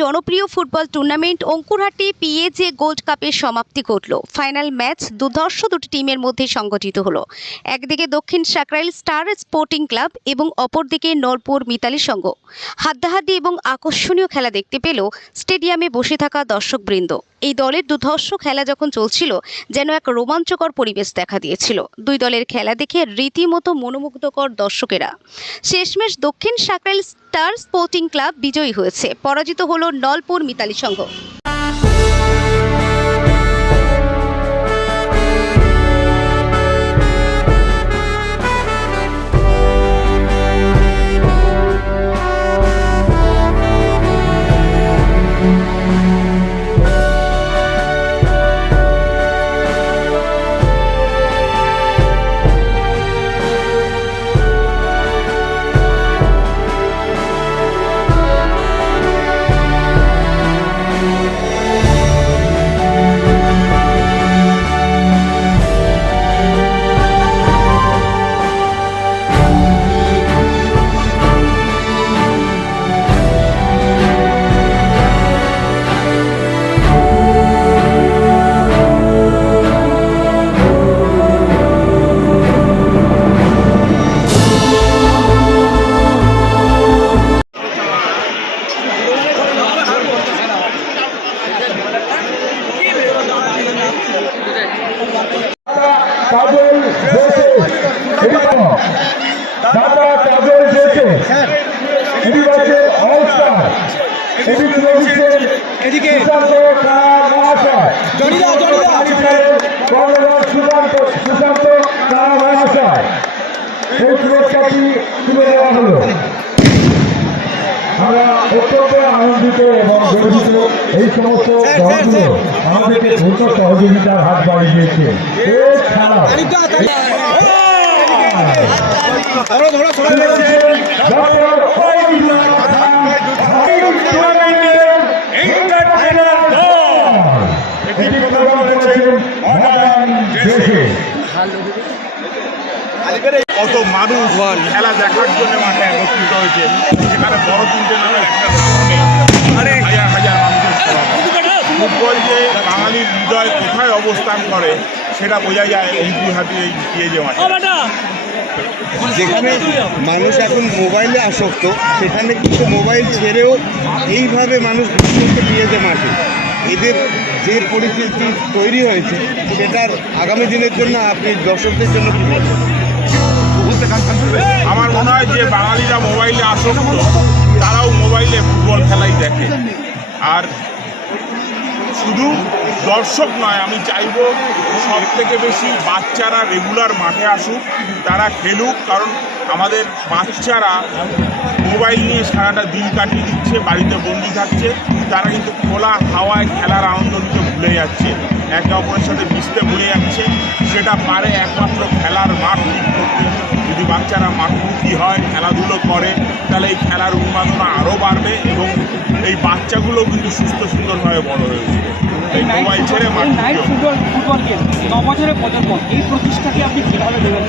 জনপ্রিয় football tournament Ankurhati PAJ gold কাপের সমাপ্তি ঘটল। ফাইনাল ম্যাচ দুর্ধর্ষ দুটি টিমের মধ্যে সংগঠিত হলো। একদিকে দক্ষিণ সাকরাইল স্টার স্পোর্টিং ক্লাব এবং অপরদিকে নরপুর মিতালি সংঘ। হাড্ডাহাড্ডি এবং আকর্ষণীয় খেলা দেখতে পেল স্টেডিয়ামে বসে থাকা দর্শকবৃন্দ। এই দলের দুর্ধর্ষ খেলা যখন চলছিল, যেন এক রোমাঞ্চকর পরিবেশ দেখা দিয়েছিল। দুই দলের খেলা দেখে রীতিমতো মনোমুগ্ধকর দর্শকেরা। শেষমেশ দক্ষিণ সাকরাইল স্টার স্পোর্টিং ক্লাব বিজয়ী হয়েছে। পরাজিত হল নলপুর মিতালি সংঘ। কাজল দাদা কাজল জেসে এটি হচ্ছে অলস্টার এটি রয়েছেন এদিকে। সুশান্ত মহাশয়। জড়িদা, জড়িদা। কর্ণধার সুশান্ত সুশান্ত কারা মহাশয়। এই পুরস্কারটি তুলে দেওয়া হলো। আমরা অত্যন্ত আনন্দিত এবং গর্বিত। এই সমস্ত দলগুলো আমাদেরকে দ্রুত সহযোগিতার হাত বাড়িয়ে দিয়েছে। কত মানুষ খেলা দেখার জন্য মাঠে একত্রিত হয়েছে। সেখানে বড় তিনটে নামের একটা ফুটবল যে বাঙালির হৃদয় কোথায় অবস্থান করে সেটা বোঝা যায় অঙ্কুরহাটির এই পিএজে মাঠে। যেখানে মানুষ এখন মোবাইলে আসক্ত সেখানে কিন্তু মোবাইল ছেড়েও এইভাবে মানুষ করতে গিয়েছে মাঠে। এদের যে পরিস্থিতি তৈরি হয়েছে সেটার আগামী দিনের জন্য আপনি দর্শকদের জন্য কি আমার মনে হয় যে বাঙালিরা মোবাইলে আসক্ত তারাও মোবাইলে ফুটবল খেলাই দেখে। আর শুধু দর্শক নয়, আমি চাইব সব থেকে বেশি বাচ্চারা রেগুলার মাঠে আসুক, তারা খেলুক, কারণ আমাদের বাচ্চারা মোবাইল নিয়ে সারাটা দিন কাটিয়ে দিচ্ছে, বাড়িতে বন্দি থাকছে, তারা কিন্তু খোলা হাওয়ায় খেলার আনন্দ নিতে ভুলে যাচ্ছে। একে অপরের সাথে মিশতে ভুলে যাচ্ছে, সেটা পারে একমাত্র মাঠমুখী হয় খেলাধুলো করে তাহলে এই খেলার উন্মাদনা আরও বাড়বে এবং এই বাচ্চাগুলো কিন্তু সুস্থ সুন্দরভাবে বড় হয়ে উঠবে। এই মোবাইল ছেড়ে মাঠ নাইট ফুটবল ফুটবল গেম ন বছরের প্রজন্ম এই প্রতিষ্ঠাকে আপনি কীভাবে দেবেন?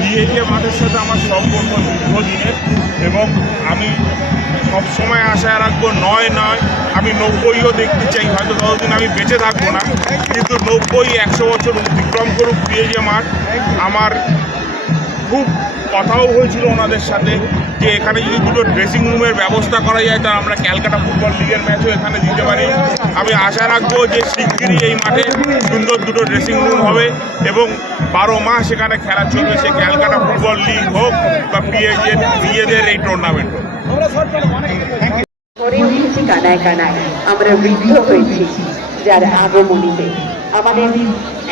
বিএকে মাঠের সাথে আমার সম্পর্ক দীর্ঘদিনের এবং আমি সব সময় আশা রাখব নয় নয় আমি নব্বইও দেখতে চাই হয়তো ততদিন আমি বেঁচে থাকব না। কিন্তু নব্বই একশো বছর অতিক্রম করুক বিএজে মাঠ আমার খুব কথাও হয়েছিল ওনাদের সাথে যে এখানে যদি দুটো ড্রেসিং রুমের ব্যবস্থা করা যায় তা আমরা ক্যালকাটা ফুটবল লিগের ম্যাচও এখানে দিতে পারি। আমি আশা রাখব যে শিগগিরই এই মাঠে সুন্দর দুটো ড্রেসিং রুম হবে এবং বারো মাস এখানে খেলা চলবে। সে ক্যালকাটা ফুটবল লিগ হোক বা পিএজের পিএদের এই টুর্নামেন্ট হোক। আমাদের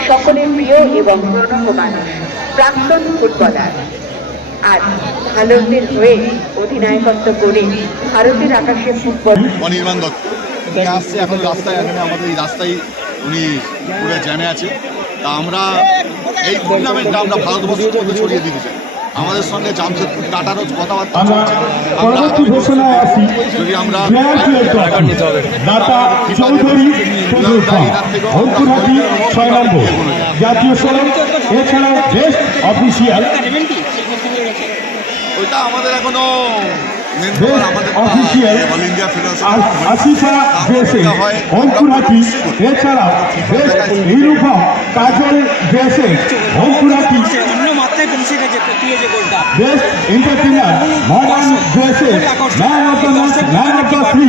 সকলের প্রিয় এবং প্রণব মানুষ। প্রাক্তন ফুটবলার। আর ভারতের হয়ে অধিনায়কত্ব করে ভারতের আকাশে ফুটবল অনির্বাণ দত্ত। আসছে, এখন রাস্তায়, এখানে আমাদের এই রাস্তায় উনি পুরো জ্যামে আছে। তা আমরা এই টুর্নামেন্টটা আমরা ভারতবর্ষের মধ্যে ছড়িয়ে দিতে চাই। আমাদের সঙ্গে জামশেদপুর টাটারও কথাবার্তা আমরা চলছে। পরবর্তী ঘোষণায় আসি। যদি আমরা দাতা চৌধুরী ফজলুল খান অঙ্কুরহাটি ছয় নম্বর। জাতীয় সড়ক এছাড়াও বেস্ট অফিসিয়াল ওইটা আমাদের এখনও মেন আমাদের অল ইন্ডিয়া ফেডারেশন অঙ্কুরাটি এছাড়াও ইউনিফর্ম কাজল ড্রেসে অঙ্কুরাটি অন্য মাত্রায় পৌঁছে গেছে পিএজে গোলটা। বেস্ট এন্টারটেইনার মডার্ন ড্রেসে man of the match man of the free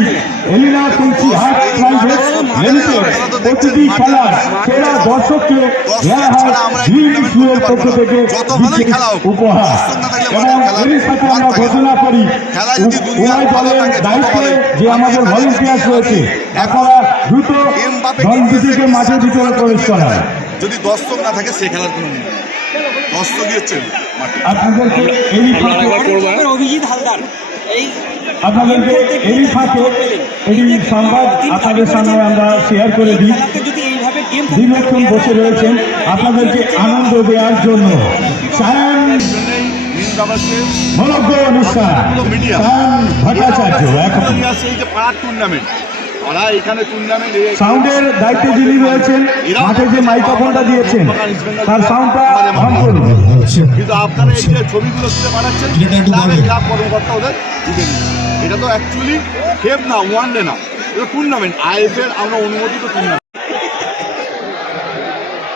এলিনা কুঞ্চি আর্ট প্রাইভেট লিমিটেড প্রতিটি খেলার সেরা দর্শককে দেওয়া হয় গ্রিন ফ্লুয়ের পক্ষ থেকে বিশেষ উপহার। এবং এর সাথে আমরা ঘোষণা করি উভয় দলের দায়িত্বে যে আমাদের ভলেন্টিয়ার্স রয়েছে আপনারা দ্রুত দল দুটিকে মাঠের ভিতরে প্রবেশ করায়। যদি দর্শক না থাকে সে খেলার কোনো দর্শকই হচ্ছে আপনাদেরকে এই অভিজিৎ হালদার এই আপনাদেরকে এই ফাঁকে এই সংবাদ আপনাদের সামনে আমরা শেয়ার করে দিই। দীর্ঘক্ষণ বসে রয়েছেন। আপনাদেরকে আনন্দ দেওয়ার জন্য। সাউন্ডের দায়িত্বে যিনি রয়েছেন মাঠে যে মাইক্রোফোনটা দিয়েছেন তার সাউন্ডটা অন করুন। কিন্তু আপনারা এই যে ছবিগুলো তুলে বানাচ্ছেন ক্লাবের ক্লাব কর্মকর্তা ওদের দিতে এটা তো অ্যাকচুয়ালি খেপ না ওয়ান ডে না। এটা টুর্নামেন্ট আইএফের আমরা অনুমোদিত টুর্নামেন্ট